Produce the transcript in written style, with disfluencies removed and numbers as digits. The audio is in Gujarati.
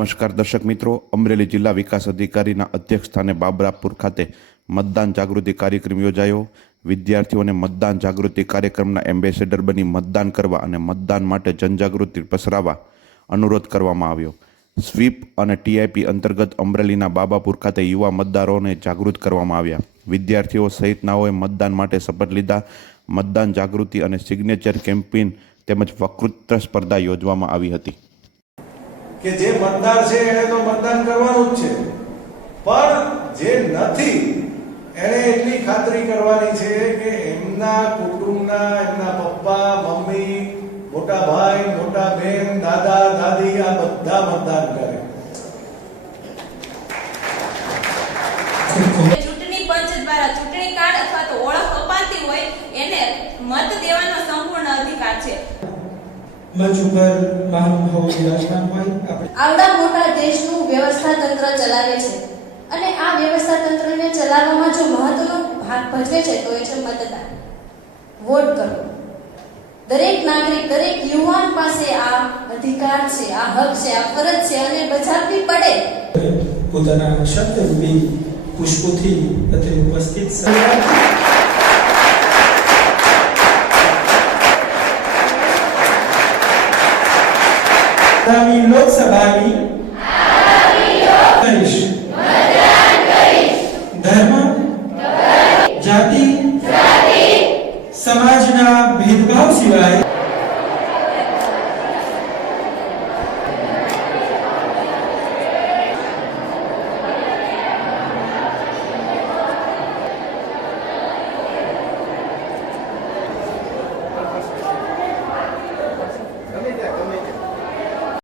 નમસ્કાર દર્શક મિત્રો, અમરેલી જિલ્લા વિકાસ અધિકારીના અધ્યક્ષસ્થાને બાબરાપુર ખાતે મતદાન જાગૃતિ કાર્યક્રમ યોજાયો। વિદ્યાર્થીઓને મતદાન જાગૃતિ કાર્યક્રમના એમ્બેસેડર બની મતદાન કરવા અને મતદાન માટે જનજાગૃતિ પસરાવવા અનુરોધ કરવામાં આવ્યો। સ્વીપ અને ટીઆઈપી અંતર્ગત અમરેલીના બાબાપુર ખાતે યુવા મતદારોને જાગૃત કરવામાં આવ્યા। વિદ્યાર્થીઓ સહિતનાઓએ મતદાન માટે શપથ લીધા। મતદાન જાગૃતિ અને સિગ્નેચર કેમ્પેઇન તેમજ વક્તૃત્વ સ્પર્ધા યોજવામાં આવી હતી। કે જે મતદાર છે એને તો મતદાન કરવાનું જ છે, પણ જે નથી એને એટલી ખાતરી કરવાની છે કે એમના કુટુંબના, એમના પપ્પા, મમ્મી, મોટા ભાઈ, મોટા બેન, દાદા, દાદી આ બધા મતદાન કરે। ચૂંટણી પંચ દ્વારા ચૂંટણી કાર્ડ અથવા તો ઓળખ અપાતી હોય એને મત દેવાનો સંપૂર્ણ અધિકાર છે। મંચ ઉપર મહાનુભાવો વિરાજમાન હોય। આવડા મોટા દેશનું વ્યવસ્થા તંત્ર ચલાવે છે અને આ વ્યવસ્થા તંત્રને ચલાવવામાં જો મહત્વનો ભાગ ભજવે છે તો એ છે મતદાન, વોટ કરો। દરેક નાગરિક, દરેક યુવાન પાસે આ અધિકાર છે, આ હક છે, આ ફરજ છે અને બજાવવી પડે। પોતાના શબ્દરૂપી પુષ્પોથી અત્રે ઉપસ્થિત આગામી લોકસભાની ધર્મ, જાતિ, સમાજના ભેદભાવ સિવાય